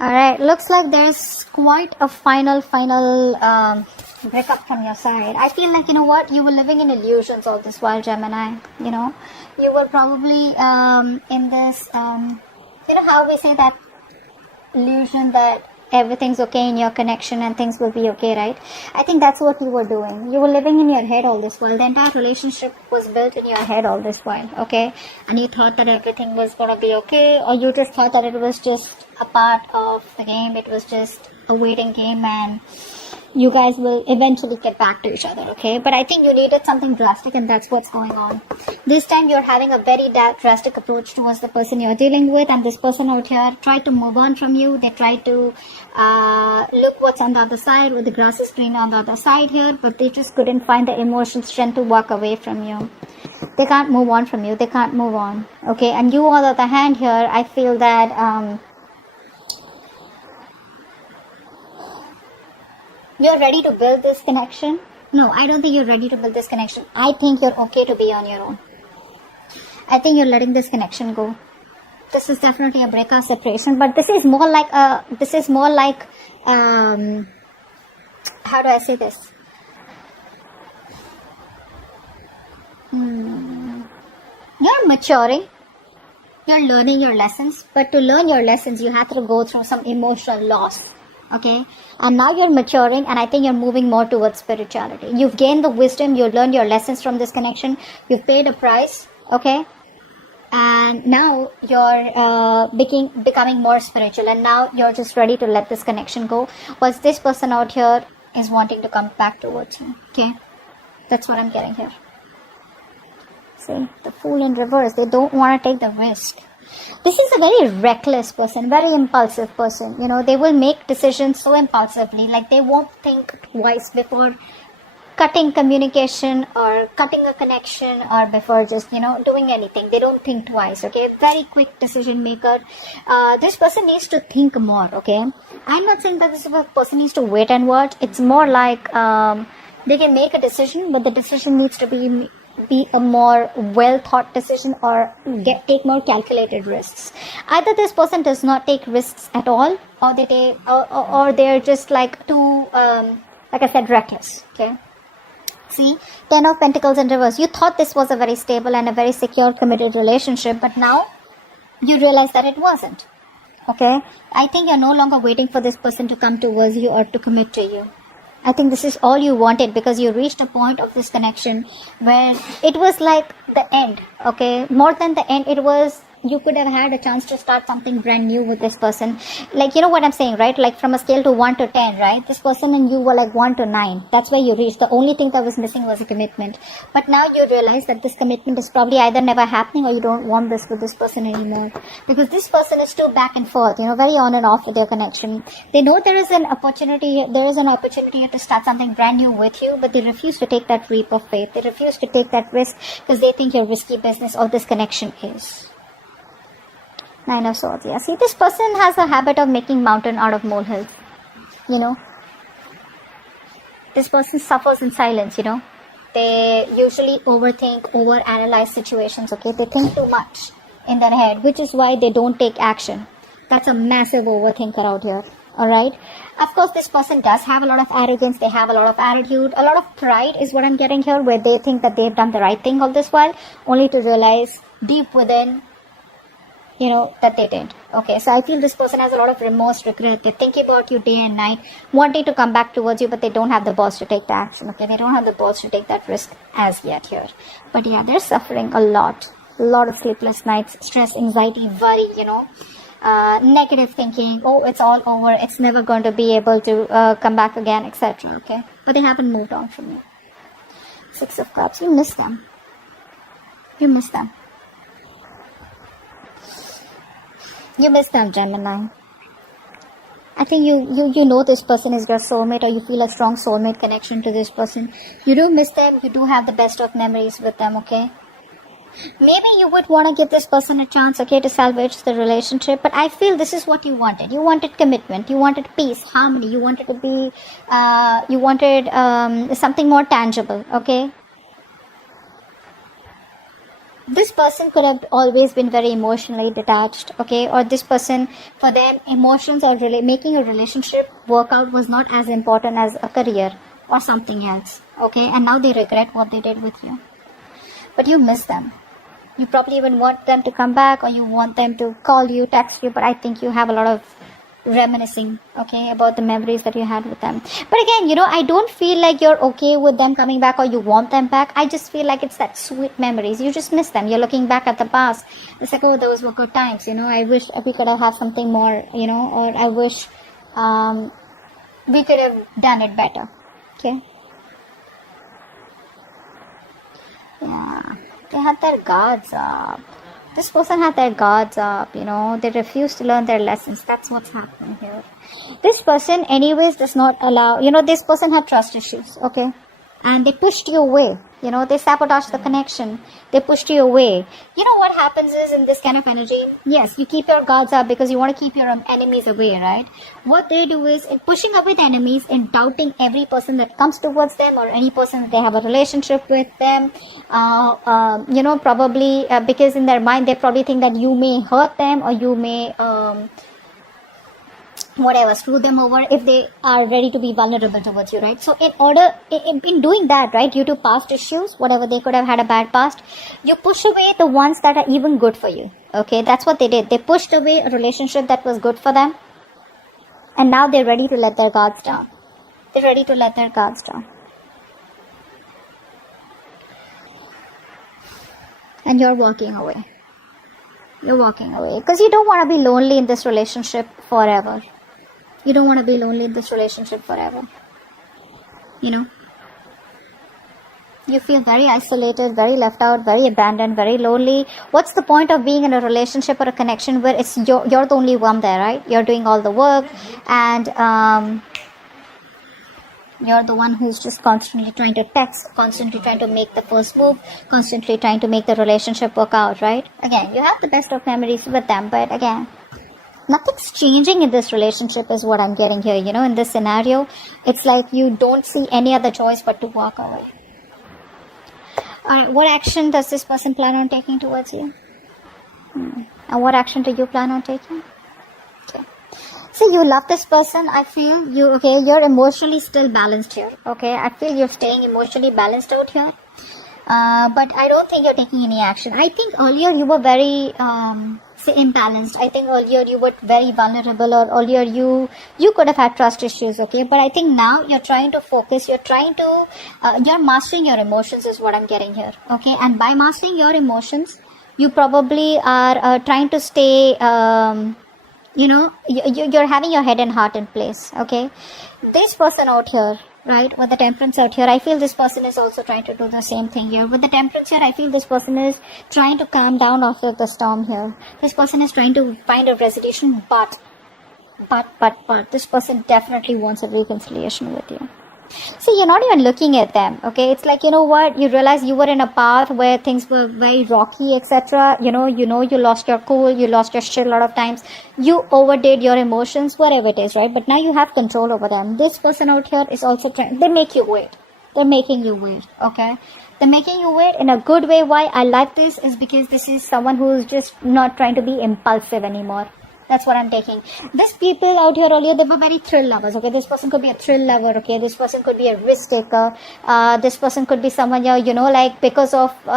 Alright, looks like there's quite a final breakup from your side. I feel like, you know what, you were living in illusions all this while, Gemini. You know, you were probably in this, you know how we say that illusion that everything's okay in your connection and things will be okay, right? I think that's what you were doing. You were living in your head all this while. The entire relationship was built in your head all this while, okay? And you thought that everything was gonna be okay, or you just thought that it was just a part of the game. It was just a waiting game and you guys will eventually get back to each other, okay? But I think you needed something drastic, and that's what's going on. This time you're having a very drastic approach towards the person you're dealing with, and this person out here tried to move on from you. They tried to look what's on the other side, with the grass is green on the other side here, but they just couldn't find the emotional strength to walk away from you. They can't move on from you. They can't move on, okay? And you, on the other hand here, I feel that you're ready to build this connection. No, I don't think you're ready to build this connection. I think you're okay to be on your own. I think you're letting this connection go. This is definitely a breakup separation, but this is more like how do I say this? You're maturing. You're learning your lessons, but to learn your lessons, you have to go through some emotional loss. Okay, and now you're maturing, and I think you're moving more towards spirituality. You've gained the wisdom, you learned your lessons from this connection, you've paid a price, okay, and now you're becoming more spiritual, and now you're just ready to let this connection go. Was this person out here is wanting to come back towards you, okay? That's what I'm getting here. See, the Fool in reverse, they don't want to take the risk. This is a very reckless person, very impulsive person. You know, they will make decisions so impulsively, like they won't think twice before cutting communication or cutting a connection, or before just, you know, doing anything. They don't think twice, okay? Very quick decision maker. This person needs to think more, okay? I'm not saying that this person needs to wait and watch. It's more like they can make a decision, but the decision needs to be a more well thought decision, or take more calculated risks. Either this person does not take risks at all, or they take or they're just like too like I said, reckless, okay? See, 10 of Pentacles in reverse. You thought this was a very stable and a very secure committed relationship, but now you realize that it wasn't, okay? I think you're no longer waiting for this person to come towards you or to commit to you. I think this is all you wanted, because you reached a point of this connection where it was like the end, okay? More than the end, it was, you could have had a chance to start something brand new with this person. Like, you know what I'm saying, right? Like from a scale to 1 to 10, right? This person and you were like 1 to 9. That's where you reached. The only thing that was missing was a commitment. But now you realize that this commitment is probably either never happening, or you don't want this with this person anymore. Because this person is too back and forth, you know, very on and off with their connection. They know there is an opportunity here to start something brand new with you, but they refuse to take that leap of faith. They refuse to take that risk because they think you're risky business, or this connection is. 9 of Swords. Yeah, see, this person has a habit of making mountain out of molehills. You know, this person suffers in silence. You know, they usually overthink, overanalyze situations. Okay, they think too much in their head, which is why they don't take action. That's a massive overthinker out here. All right. Of course, this person does have a lot of arrogance. They have a lot of attitude, a lot of pride is what I'm getting here, where they think that they've done the right thing all this while, only to realize deep within, you know, that they didn't. Okay, so I feel this person has a lot of remorse, regret. They're thinking about you day and night, wanting to come back towards you, but they don't have the balls to take the action. Okay, they don't have the balls to take that risk as yet here. But yeah, they're suffering a lot of sleepless nights, stress, anxiety, worry, you know, negative thinking. Oh, it's all over. It's never going to be able to come back again, etc. Okay, but they haven't moved on from you. 6 of Cups. You miss them. You miss them. You miss them, Gemini. I think you know this person is your soulmate, or you feel a strong soulmate connection to this person. You do miss them. You do have the best of memories with them, okay? Maybe you would want to give this person a chance, okay, to salvage the relationship. But I feel this is what you wanted. You wanted commitment. You wanted peace, harmony. You wanted to be, you wanted something more tangible, okay? this person could have always been very emotionally detached, okay? Or this person, for them, emotions or making a relationship work out was not as important as a career or something else, okay? And now they regret what they did with you. But you miss them. You probably even want them to come back, or you want them to call you, text you, but I think you have a lot of reminiscing, okay, about the memories that you had with them. But again, I don't feel like you're okay with them coming back or you want them back. I just feel like it's that sweet memories. You just miss them. You're looking back at the past. It's like, oh, those were good times, I wish we could have had something more, or I wish we could have done it better, okay? Yeah, they had their guards up. This person had their guards up, they refuse to learn their lessons. That's what's happening here. This person anyways does not allow, this person had trust issues, okay? And they pushed you away, they sabotaged the connection. They pushed you away. What happens is, in this kind of energy, yes, you keep your guards up because you want to keep your enemies away, right? What they do is, in pushing away the enemies, in doubting every person that comes towards them or any person that they have a relationship with them, probably because in their mind they probably think that you may hurt them or you may screw them over if they are ready to be vulnerable towards you, right? So in doing that, right, due to past issues, whatever, they could have had a bad past, you push away the ones that are even good for you, okay? That's what they did. They pushed away a relationship that was good for them, and now they're ready to let their guards down. They're ready to let their guards down. And you're walking away. You're walking away because you don't want to be lonely in this relationship forever. You don't want to be lonely in this relationship forever. You feel very isolated, very left out, very abandoned, very lonely. What's the point of being in a relationship or a connection where it's you're the only one there, right? You're doing all the work, and you're the one who's just constantly trying to text, constantly trying to make the first move, constantly trying to make the relationship work out, right? Again, you have the best of memories with them, but again, nothing's changing in this relationship is what I'm getting here. In this scenario, it's like you don't see any other choice but to walk away. Alright, what action does this person plan on taking towards you? And what action do you plan on taking? Okay. So you love this person. I feel you're emotionally still balanced here. Okay, I feel you're staying emotionally balanced out here. But I don't think you're taking any action. I think earlier you were very imbalanced. I think earlier you were very vulnerable, or earlier you could have had trust issues, okay? But I think now you're trying to focus, you're mastering your emotions is what I'm getting here, okay? And by mastering your emotions, you probably are trying to stay, you're having your head and heart in place, okay? This person out here, right, with the temperance out here, I feel this person is also trying to do the same thing here. With the temperance here, I feel this person is trying to calm down after the storm here. This person is trying to find a resolution, but this person definitely wants a reconciliation with you. See, you're not even looking at them, okay? It's like, you realize you were in a path where things were very rocky, etc. You lost your cool, you lost your shit a lot of times. You overdid your emotions, whatever it is, right? But now you have control over them. This person out here is also trying, they make you wait. They're making you wait, okay? They're making you wait in a good way. Why I like this is because this is someone who's just not trying to be impulsive anymore. That's what I'm taking. These people out here earlier, they were very thrill lovers, okay? This person could be a thrill lover, okay? This person could be a risk taker. This person could be someone, because of, they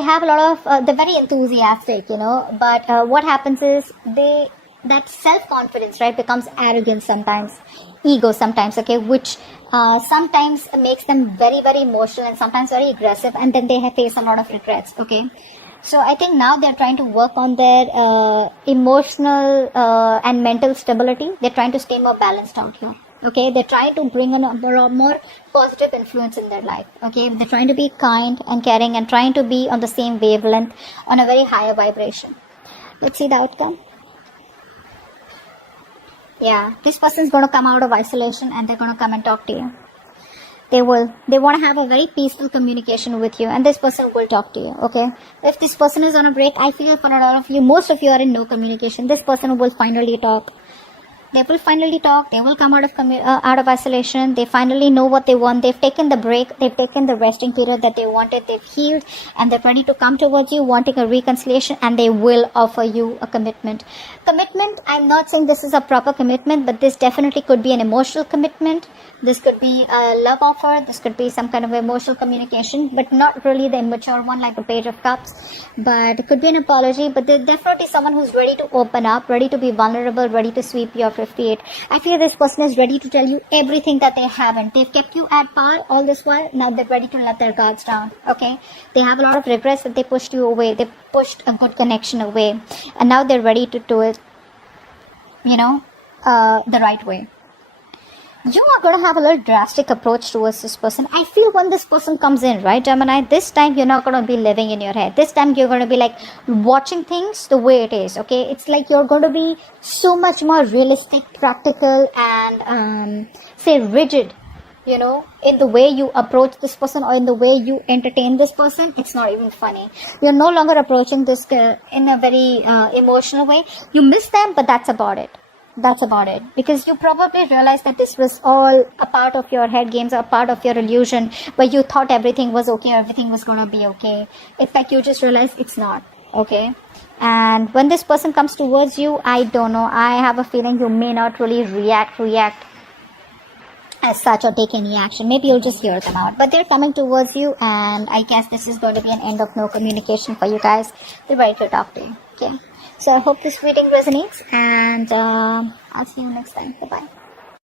have a lot of, they're very enthusiastic, but what happens is that self-confidence, right, becomes arrogance sometimes, ego sometimes, okay, which sometimes makes them very, very emotional and sometimes very aggressive, and then they face a lot of regrets, okay? So I think now they're trying to work on their emotional and mental stability. They're trying to stay more balanced out here. Okay, they're trying to bring in a more positive influence in their life. Okay, they're trying to be kind and caring and trying to be on the same wavelength, on a very higher vibration. Let's see the outcome. Yeah, this person's going to come out of isolation and they're going to come and talk to you. They want to have a very peaceful communication with you, and this person will talk to you, okay? If this person is on a break, I feel for a lot of you, most of you are in no communication. This person will finally talk. They will finally talk. They will come out of isolation. They finally know what they want. They've taken the break. They've taken the resting period that they wanted. They've healed, and they're ready to come towards you, wanting a reconciliation, and they will offer you a commitment. Commitment, I'm not saying this is a proper commitment, but this definitely could be an emotional commitment. This could be a love offer. This could be some kind of emotional communication, but not really the immature one like the Page of Cups. But it could be an apology, but there's definitely someone who's ready to open up, ready to be vulnerable, ready to sweep your 58. I feel this person is ready to tell you everything that they haven't. They've kept you at par all this while. Now they're ready to let their guards down. Okay? They have a lot of regrets that they pushed you away. They pushed a good connection away. And now they're ready to do it, the right way. You are going to have a little drastic approach towards this person. I feel when this person comes in, right, Gemini, this time you're not going to be living in your head. This time you're going to be like watching things the way it is, okay? It's like you're going to be so much more realistic, practical, and say rigid, in the way you approach this person or in the way you entertain this person. It's not even funny. You're no longer approaching this in a very emotional way. You miss them, but that's about it. That's about it. Because you probably realized that this was all a part of your head games, or a part of your illusion, where you thought everything was okay, everything was going to be okay. In fact, you just realized it's not, okay? And when this person comes towards you, I don't know. I have a feeling you may not really react as such or take any action. Maybe you'll just hear them out. But they're coming towards you, and I guess this is going to be an end of no communication for you guys. They're ready to talk to you, okay? So I hope this reading resonates, and I'll see you next time. Bye-bye.